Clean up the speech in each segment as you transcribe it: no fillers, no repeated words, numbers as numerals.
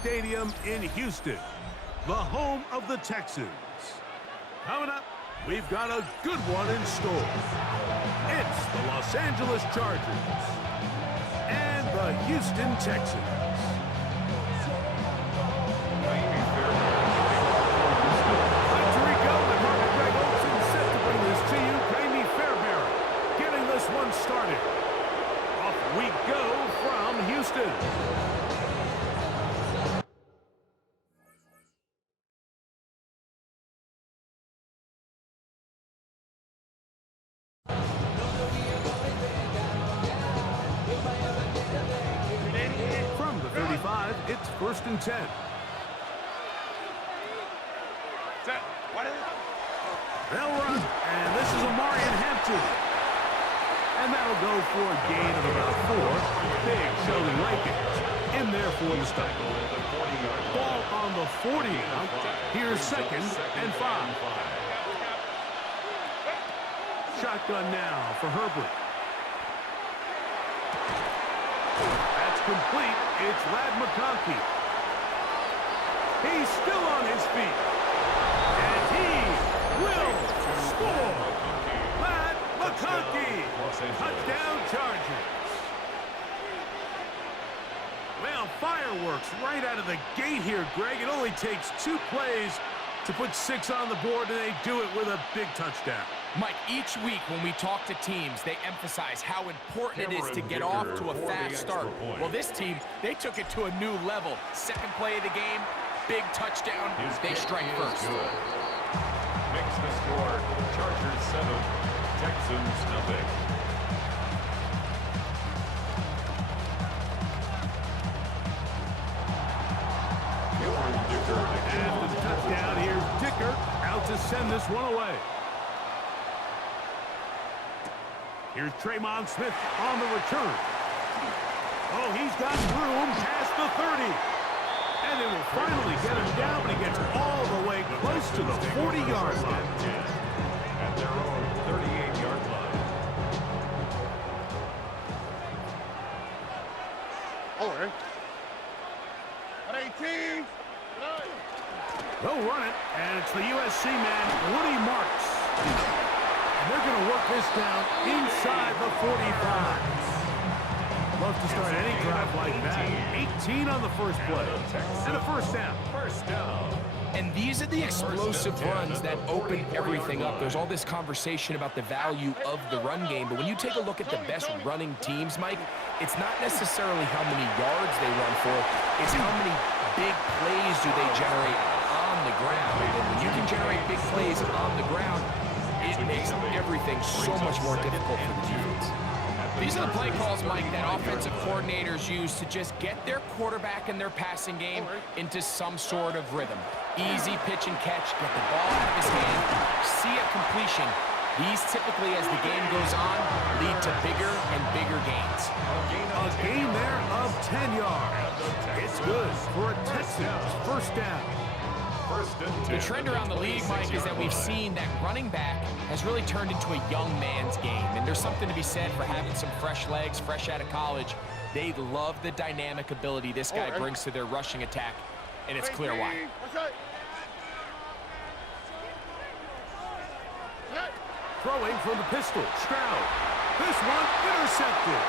Stadium in Houston, the home of the Texans. Coming up, we've got a good one in store. It's the Los Angeles Chargers and the Houston Texans. One started. Off we go from Houston. From the 35, it's 1st and 10. They'll run, and this is Amarian Hampton. And that'll go for a gain of about 4. Big Sheldon Rankins in there for the stop. Ball on the 40 now. Here's 2nd and 5. Shotgun now for Herbert. That's complete. It's Ladd McConkey. He's still on his feet. And he will score. McConkey, touchdown Chargers. Well, fireworks right out of the gate here, Greg. It only takes 2 plays to put 6 on the board, and they do it with a big touchdown. Mike, each week when we talk to teams, they emphasize how important it is to get off to a fast start. Well, this team, they took it to a new level. 2nd play of the game, big touchdown. They strike first. Makes the score Chargers 7. Texans nothing. After the touchdown, here's Dicker out to send this one away. Here's Tremon Smith on the return. Oh, he's got room past the 30. And they will finally get him down, but he gets all the way close to the 40-yard line. At their own 38-yard line. Over. 18. They'll run it, and it's the USC man, Woody Marks. And they're going to work this down inside the 45. Love to start any drive like that. 18 on the first play. And a first down. First down. And these are the explosive runs that open everything up. There's all this conversation about the value of the run game, but when you take a look at the best running teams, Mike, it's not necessarily how many yards they run for, it's how many big plays do they generate on the ground. And when you can generate big plays on the ground, it makes everything so much more difficult for the defense. These are the play calls, Mike, that offensive coordinators use to just get their quarterback and their passing game into some sort of rhythm. Easy pitch and catch, get the ball out of his hand, see a completion. These typically, as the game goes on, lead to bigger and bigger gains. A gain there of 10 yards. It's good for a Texans first down. The trend around the league, Mike, is that we've seen that running back has really turned into a young man's game. And there's something to be said for having some fresh legs, fresh out of college. They love the dynamic ability this guy brings to their rushing attack, and it's clear why. Throwing from the pistol, Stroud. This one intercepted.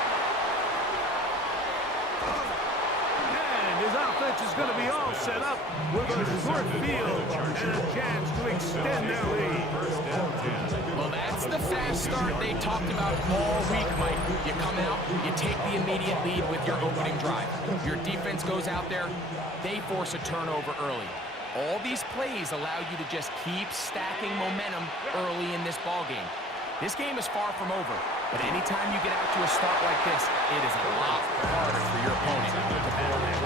And his offense is going to be all set up with a short field and a chance to extend their lead. Well, that's the fast start they talked about all week, Mike. You come out, you take the immediate lead with your opening drive. Your defense goes out there, they force a turnover early. All these plays allow you to just keep stacking momentum early in this ball game. This game is far from over, but anytime you get out to a start like this, it is a lot harder for your opponent to pull that.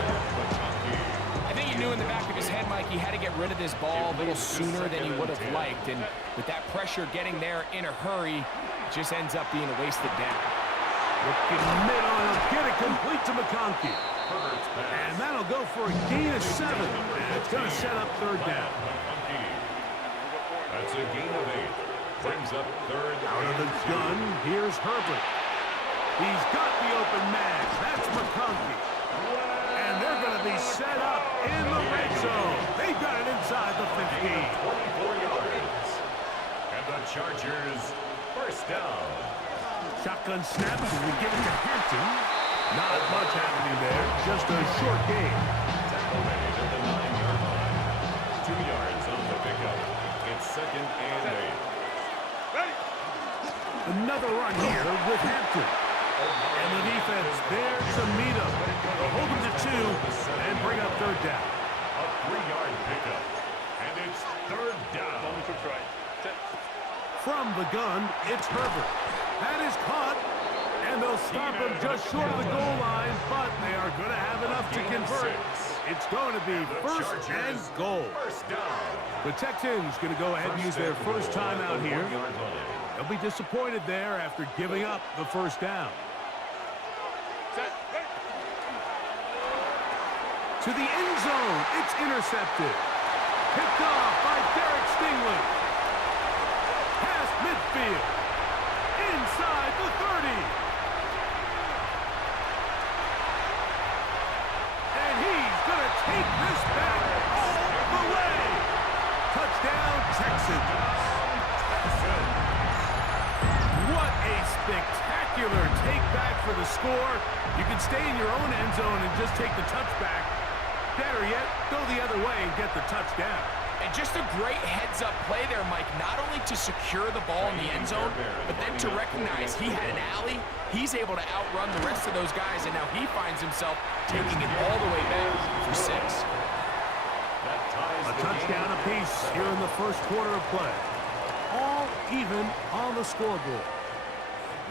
I think he knew in the back of his head, Mike, he had to get rid of this ball a little sooner than he would have liked, and with that pressure getting there in a hurry, it just ends up being a wasted down. Looking middle, and he'll get it complete to McConkey. And that'll go for a gain of 7. And it's going to set up third down. That's a gain of 8. Brings up third. Out of the gun, here's Herbert. He's got the open man. That's McConkey. And they're going to be set up in the red zone. They've got it inside the 15. 24 yards. And the Chargers, first down. Shotgun snap, we give it to Hampton. Not much happening there, just a short game. Tackle made at the 9-yard line. 2 yards on the pickup. It's second and 8. Another run here with Hampton. And the defense there to meet him. They'll hold him to 2 and bring up third down. A 3-yard pickup. And it's third down. From the gun, it's Herbert. That is caught. And they'll stop him just short of the goal line, but they are going to have enough to convert. It's going to be first and goal. First down. The Texans going to go ahead and use their first time out here. They'll be disappointed there after giving up the first down. To the end zone, it's intercepted. Picked off by Derek Stingley. Past midfield. Inside the 30. And he's going to take this back all the way. Touchdown, Texans. What a spectacular take back for the score. You can stay in your own end zone and just take the touchback. Better yet, go the other way and get the touchdown. And just a great heads-up play there, Mike, not only to secure the ball in the end zone, but then to recognize he had an alley. He's able to outrun the rest of those guys, and now he finds himself taking it all the way back for 6. A touchdown apiece here in the first quarter of play. All even on the scoreboard.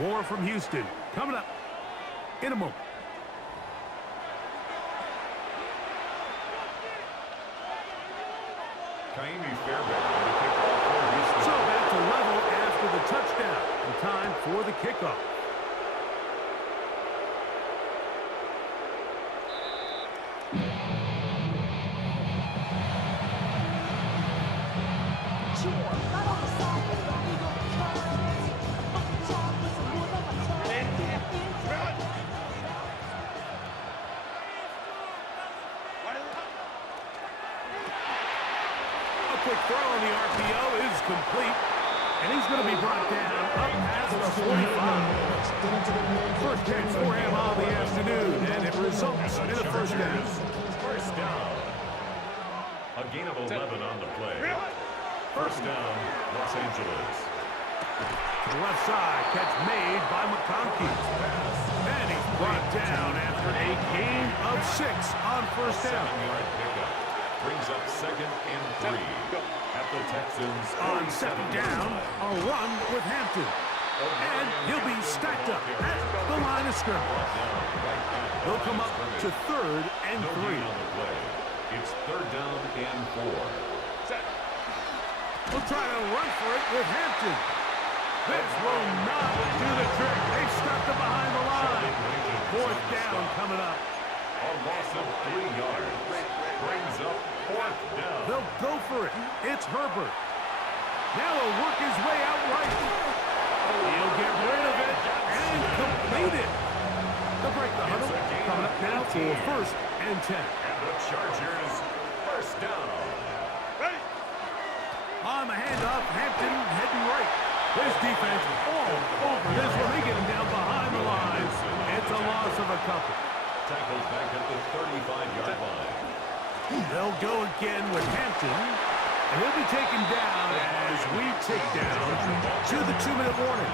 More from Houston coming up in a moment. So back to level after the touchdown. The time for the kickoff. Quick throw on the RPO is complete, and he's going to be brought down up past the 45. First catch for him on the afternoon, and it results in a first down. First down. A gain of 11 on the play. First down, Los Angeles. The left side, catch made by McConkey. And he's brought down after a gain of 6 on first down. 7-yard pickup. Brings up second and 3 at the Texans. On second down, a run with Hampton. And he'll be stacked up at the line of scrimmage. They'll come up to third and 3. It's third down and 4. We'll try to run for it with Hampton. This will not do the trick. They stuck it behind the line. Fourth down coming up. A loss of 3 yards. Brings up fourth down. They'll go for it. It's Herbert. Now he'll work his way out right. He'll get rid of it and complete it. They'll break the huddle. Coming up now for first and 10. And the Chargers, first down. On the handoff, Hampton heading right. This defense all over this one. They get him down behind the lines. It's a loss of a couple. Tackled back at the 35-yard line. They'll go again with Hampton. And he'll be taken down as we take down to the 2-minute warning.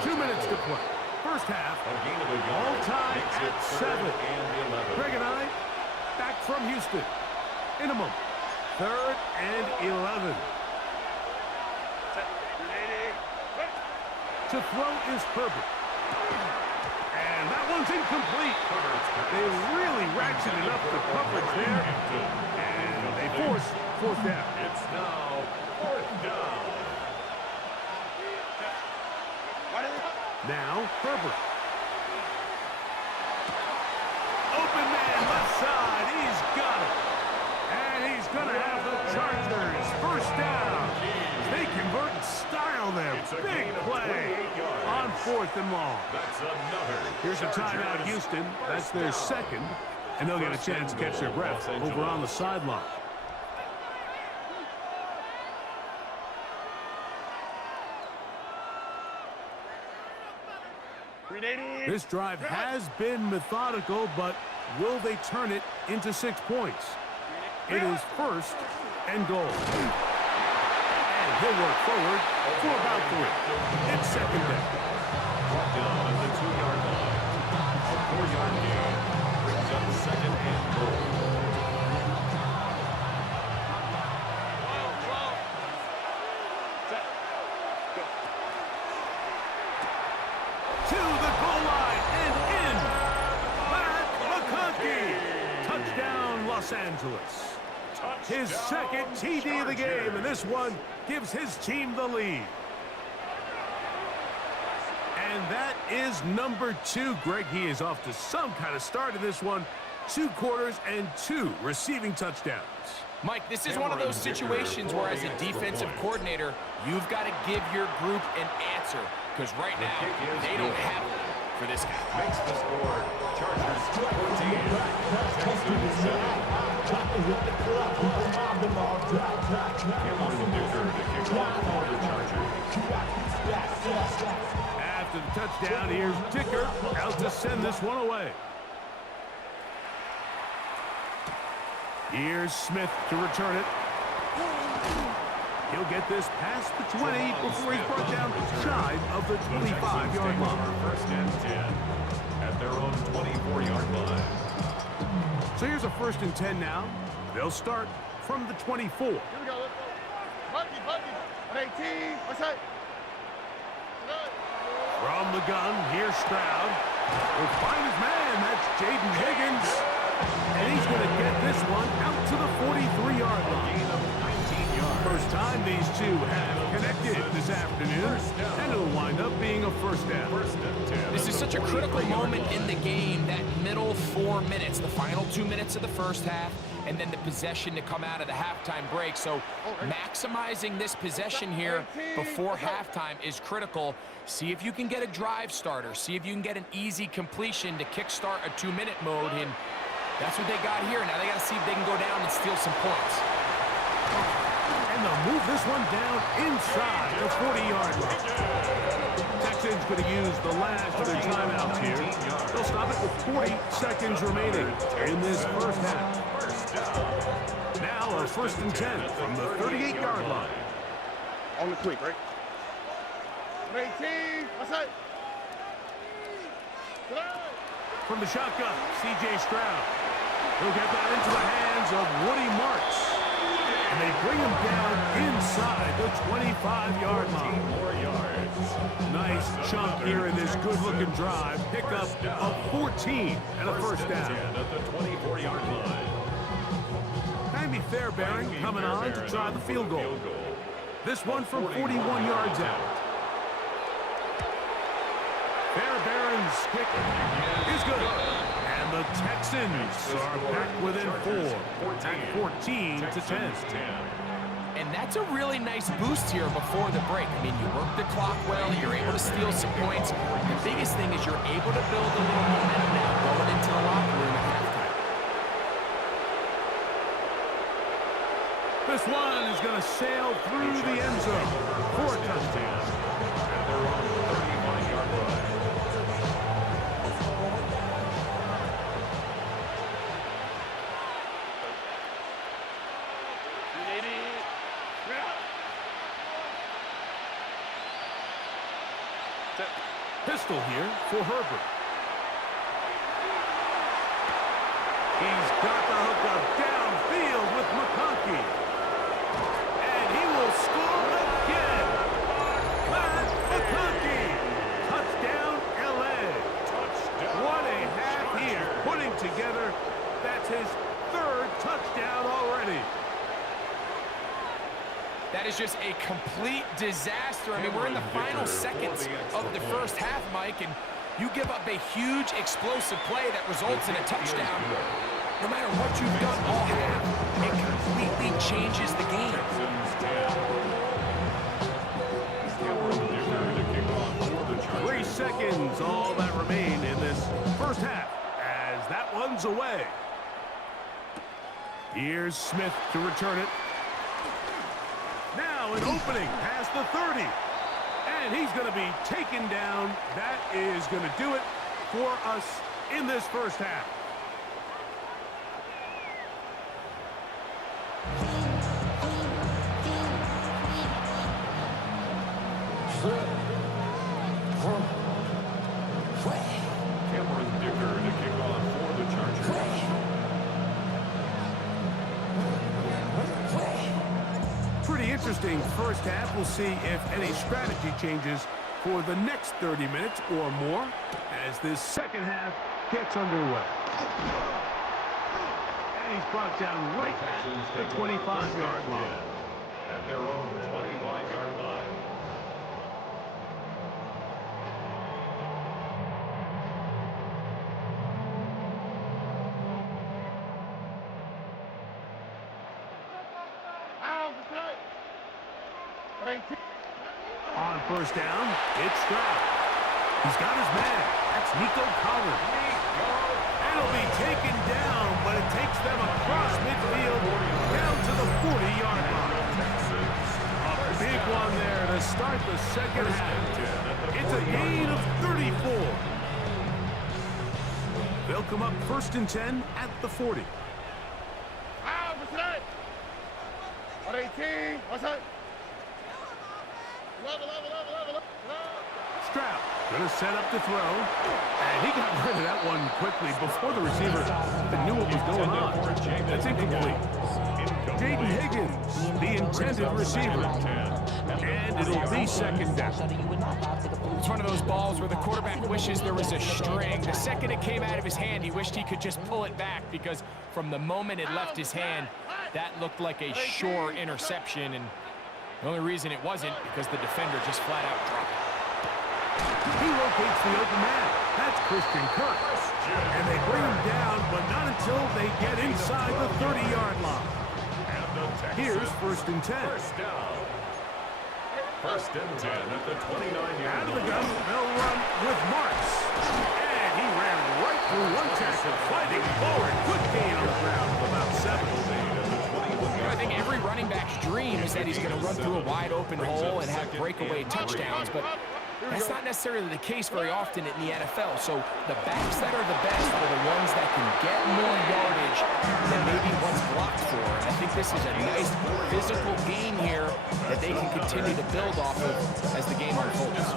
2 minutes to play. First half, all tied at 7. Greg and I, back from Houston. In a moment. Third and 11. To throw is Herbert. And that one's incomplete. They really ratcheted up the coverage there. And they force fourth down. It's now fourth down. Now, Herbert. Open man, left side. He's got it. And he's going to have the Chargers first down. They convert in style there. Big play on fourth and long. That's another. Here's a timeout, Houston. That's their second. And they'll get a chance to catch their breath over on the sideline. This drive has been methodical, but will they turn it into 6 points? It is first and goal. And he'll work forward for about 3. It's second down. Down at the 2-yard line. A 4-yard gain brings up second and goal. To the goal line and in. Matt McConkey. Touchdown, Los Angeles. His second TD of the game, and this one gives his team the lead. And that is number 2. Greg, he is off to some kind of start in this one. 2 quarters and 2 receiving touchdowns. Mike, this is one of those situations where as a defensive coordinator, you've got to give your group an answer. Because right now, they don't have one for this guy. Makes the score. Chargers 14. Texans 7. Cameron Dicker to kick off for the Chargers. After the touchdown, here's Dicker out to send this one away. Here's Smith to return it. He'll get this past the 20 before he's brought down shy of the 25-yard line. First and 10 at their own 24-yard line. So here's a first and 10 now. They'll start from the 24. Here we go. Let's go. Bucky. On 18. What's that? From the gun, here's Stroud. Will find his man. That's Jaden Higgins. And he's going to get this one out to the 43-yard line. Gain of 19 yards. First time these two have connected this afternoon, and it'll wind up being a first down. First and 10. This is such a critical moment in the game, that middle 4 minutes, the final 2 minutes of the first half, and then the possession to come out of the halftime break. So maximizing this possession here before halftime is critical. See if you can get a drive starter. See if you can get an easy completion to kickstart a 2-minute mode, and that's what they got here. Now they got to see if they can go down and steal some points. And they'll move this one down inside the 40-yard line. Texans going to use the last of their timeouts here. They'll stop it with 40 seconds remaining in this first half. Now a first and 10 from the 38-yard line. On the quick, right? 18. What's that? From the shotgun, C.J. Stroud. He'll get that into the hands of Woody Marks. And they bring him down inside the 25-yard line. 4 yards. Nice chunk here in this good-looking drive. Pick up of 14 and a first down. At the 24-yard line. Can be Fairbairn coming on to try the field goal. This one from 41 yards out. Fairbairn's kick is good. And the Texans are back within 4 at 14 to 10. And that's a really nice boost here before the break. I mean, you work the clock well, you're able to steal some points. The biggest thing is you're able to build a little momentum now going into the locker room at halftime. This one is going to sail through the end zone for a touchdown. At their own 31-yard line. Pistol here for Herbert. He's got the hookup downfield with McConkey. And he will score again. Matt McConkey. Touchdown, L.A. What a half he is putting together. That's his 3rd touchdown already. That is just a complete disaster. I mean, we're in the final seconds of the first half, Mike, and you give up a huge explosive play that results in a touchdown. No matter what you've done all half, it completely changes the game. 3 seconds, all that remain in this first half, as that one's away. Here's Smith to return it. Now an opening past the 30. And he's going to be taken down. That is going to do it for us in this first half. Dicker to kick off for the Chargers. Pretty interesting first half. We'll see if any strategy changes for the next 30 minutes or more as this second half gets underway. And he's brought down right at the 25-yard line. At their own 25-yard line. On first down, it's Stroud. He's got his man. That's Nico Collins. And he'll be taken down, but it takes them across midfield down to the 40-yard line. A big one there to start the second half. It's a gain of 34. They'll come up 1st and 10 at the 40. On 18. What's that? Stroud going to set up to throw. And he got rid of that one quickly before the receiver even knew what was going on. That's incomplete. Jaden Higgins, the intended receiver. And it'll be second down. It's one of those balls where the quarterback wishes there was a string. The second it came out of his hand, he wished he could just pull it back because from the moment it left his hand, that looked like a sure interception. And the only reason it wasn't because the defender just flat out dropped it. He locates the open man. That's Christian Kirk. And they bring him down, but not until they get inside the 30-yard line. Here's 1st and 10. First down. 1st and 10 at the 29-yard Out of the line. gun, they'll run with Marks. And he ran right through one tackle, fighting forward. Good gain on the ground of about 7. I think every running back's dream is that he's going to run through a wide open hole and have breakaway touchdowns, but that's not necessarily the case very often in the NFL. So the backs that are the best are the ones that can get more yardage than maybe one's blocked for. And I think this is a nice physical gain here that they can continue to build off of as the game unfolds.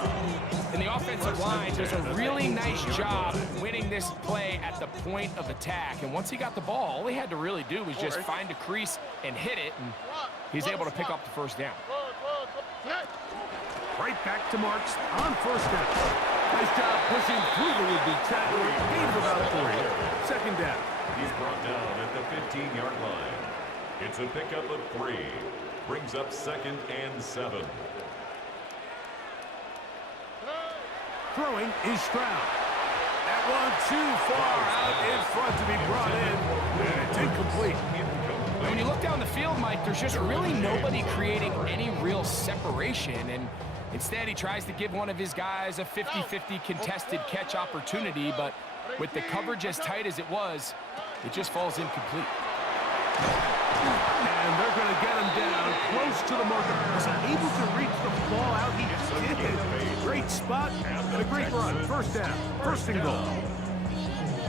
And the offensive line does a really nice job winning this play at the point of attack. And once he got the ball, all he had to really do was just find a crease and hit it, and he's able to pick up the first down. Right back to Marks on 1st down. Nice job pushing through the would-be tackler. Gain of about 3. Second down. He's brought down at the 15-yard line. It's a pickup of 3. Brings up 2nd and 7. Throwing is Stroud. That one too far out in front to be brought in. And it's incomplete. When you look down the field, Mike, there's just really nobody creating any real separation. And instead, he tries to give one of his guys a 50-50 contested catch opportunity. But with the coverage as tight as it was, it just falls incomplete. And they're going to get him down close to the marker. Was he able to reach the ball out? He did. Great spot and a great run. First down. 1st and goal.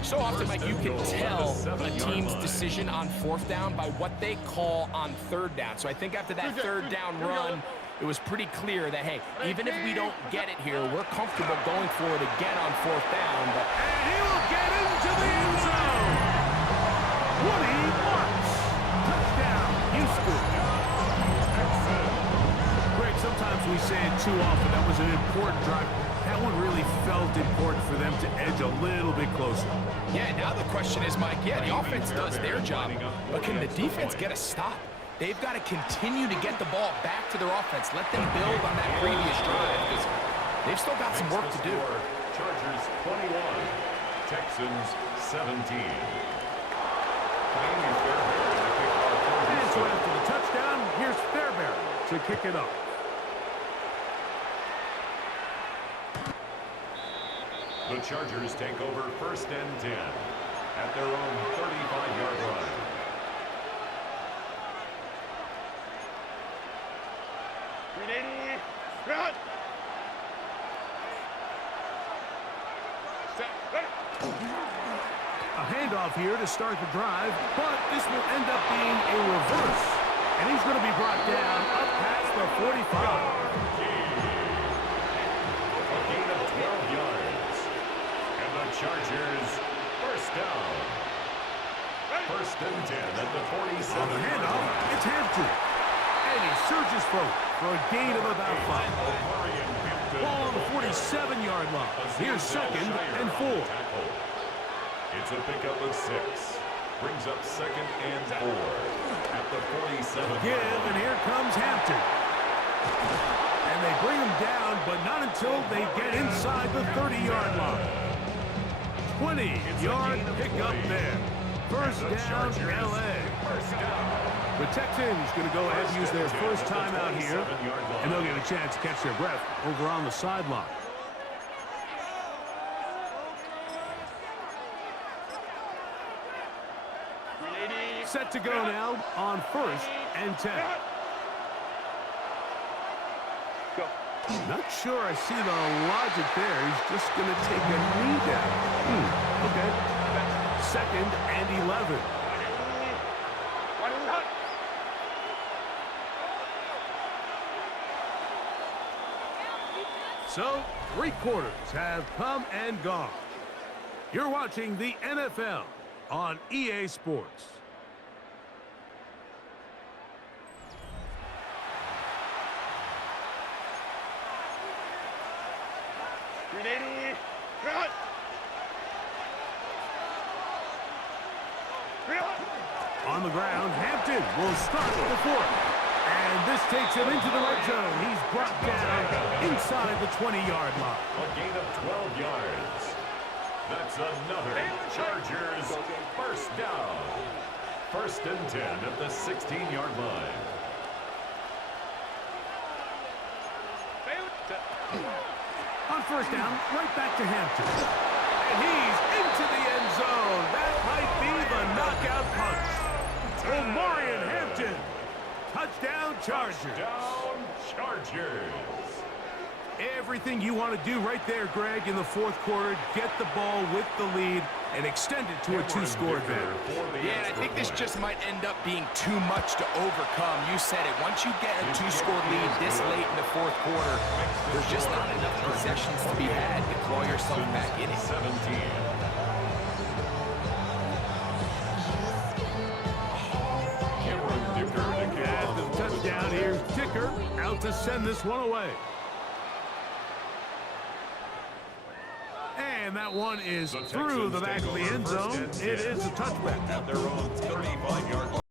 So often, Mike, you can tell a team's decision on 4th down by what they call on 3rd down. So I think after that 3rd down run, it was pretty clear that, hey, even if we don't get it here, we're comfortable going for it again on 4th down. But And he will get into the end zone. Woody Marks. Touchdown, Houston. Greg, sometimes we say it too often. That was an important drive. That one really felt important for them to edge a little bit closer. yeah, now the question is, Mike, yeah, the offense does their job, but can the defense get a stop? They've got to continue to get the ball back to their offense. Let them build on that previous drive because they've still got some work to do. Chargers 21, Texans 17. And so after the touchdown, here's Fairbairn to kick it up. The Chargers take over 1st and 10 at their own 35-yard line. Run. A handoff here to start the drive, but this will end up being a reverse. And he's going to be brought down up past the 45. A gain of 12 yards. And the Chargers, first down. First and 10 at the 47. On the handoff, it's Hampton. And he surges forward for a gain of about 5. Ball on the 47-yard line. Here's second and 4. It's a pickup of 6. Brings up second and 4 at the 47. Give, and here comes Hampton. And they bring him down, but not until they get inside the 30-yard line. 20-yard pickup there. First down, L.A. The Texans going to go ahead and use their first time out here, and they'll get a chance to catch their breath over on the sideline. Set to go now on first and 10. Go. Not sure I see the logic there. He's just going to take a knee down. Okay. Second and 11. So, 3 quarters have come and gone. You're watching the NFL on EA Sports. On the ground, Hampton will start the 4th. And this takes him into the red zone. He's brought down inside the 20-yard line. A gain of 12 yards. That's another Chargers first down. First and 10 at the 16-yard line. On first down, right back to Hampton. And he's into the end zone. That might be the knockout punch. Omarion Hampton. Touchdown, Chargers. Touchdown, Chargers. Everything you want to do right there, Greg, in the 4th quarter. Get the ball with the lead and extend it to a 2-score advantage. Yeah, and I think this just might end up being too much to overcome. You said it. Once you get a 2-score lead this late in the 4th quarter, there's just not enough possessions to be had to claw yourself back in it. 17. At the touchdown, here's Dicker out to send this one away. And that one is through the back of the end zone. It is a touchback. At their own 35-yard line.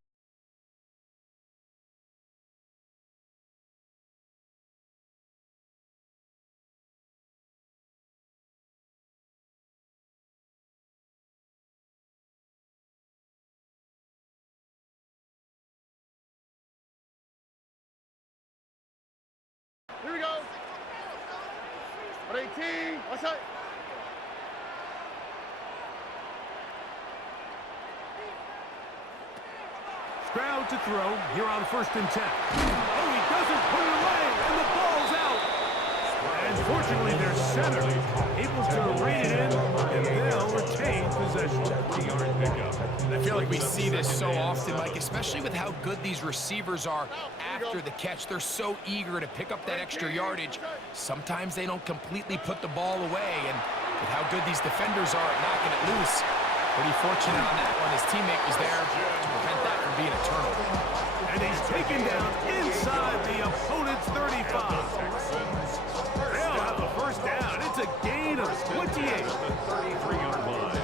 Here we go. 18. What's that? Stroud to throw here on first and 10. Oh, he doesn't put it away, and the ball's out. And fortunately, their center able to rein it in, and they'll retain possession. I feel like we see this so often, Mike, especially with how good these receivers are after the catch. They're so eager to pick up that extra yardage. Sometimes they don't completely put the ball away, and with how good these defenders are at knocking it loose, pretty fortunate on that one. His teammate was there to prevent that from being a turnover. And he's taken down inside the opponent's 35. They'll have the first down. It's a gain of 28. The 33-yard line.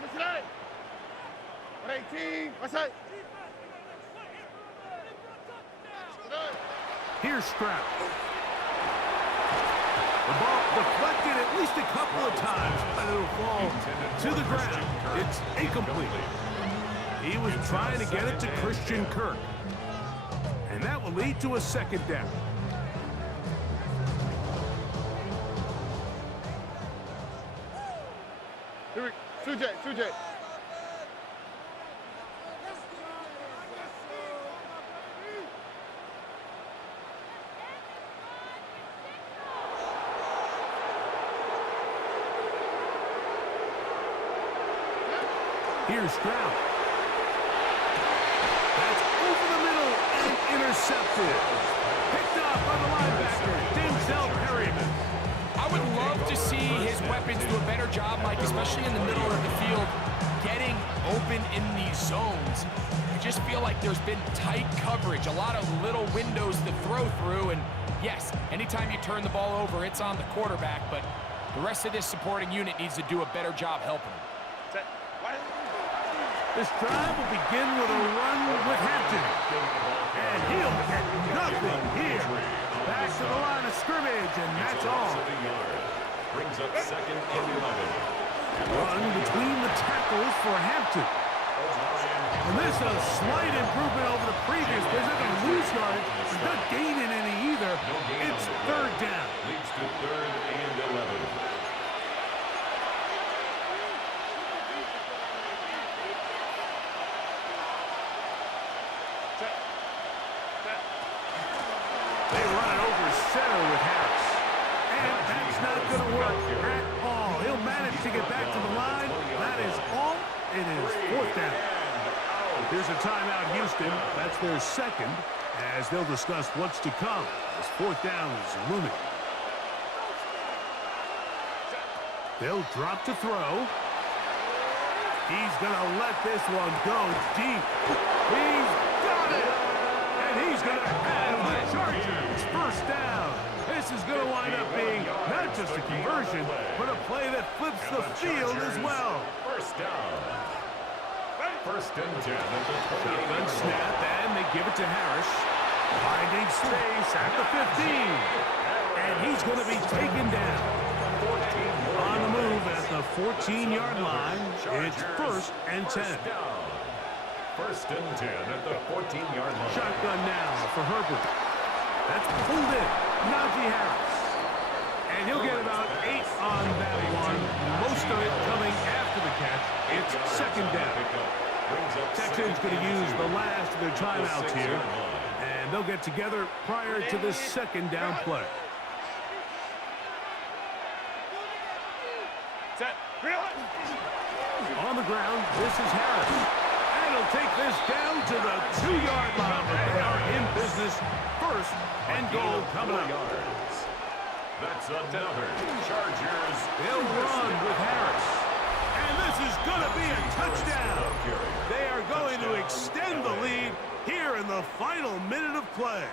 What's that? 18. What's that? Here's Stroud. The ball deflected at least a couple of times, but it'll fall to the ground. It's incomplete. He was trying to get it to Christian Kirk. And that will lead to a second down. Here we go. 2J. Here's Stroud. That's over the middle and intercepted. Picked up by the linebacker, Denzel Perryman. I would love to see his weapons do a better job, Mike, especially in the middle of the field, getting open in these zones. I just feel like there's been tight coverage, a lot of little windows to throw through, and yes, anytime you turn the ball over, it's on the quarterback, but the rest of this supporting unit needs to do a better job helping him. This drive will begin with a run with Hampton. And he'll get nothing here. Back to the line of scrimmage, and that's all. Brings up second and 11. Run between the tackles for Hampton. And this is a slight improvement over the previous visit. And loose yardage. He's not gaining any either. It's third down. Leads to third and 11. They run it over center with Harris. And that's not going to work at all. He'll manage to get back to the line. That is all. It is fourth down. Here's a timeout, Houston. That's their second, as they'll discuss what's to come as fourth down is looming. They'll drop to throw. He's going to let this one go deep. He's got it! And he's going to have the Chargers first down. This is going to wind up being not just a conversion, but a play that flips the field as well. First down. First and 10 at the 20. Shotgun snap, and they give it to Harris. Finding space at the 15. And he's going to be taken down. On the move at the 14-yard line. It's first and 10. First and 10 at the 14-yard line. Shotgun now for Herbert. That's pulled in. Najee Harris. And he'll get about 8 on that one. Most of it coming after the catch. It's second down. Texans going to use the last of their timeouts here. And they'll get together prior to this second down play. On the ground, this is Harris. And he'll take this down to the 2-yard line. But they are in business. First and goal coming up. That's another Chargers. They'll run with Harris. And this is going to be a touchdown. They are going to extend the lead here in the final minute of play.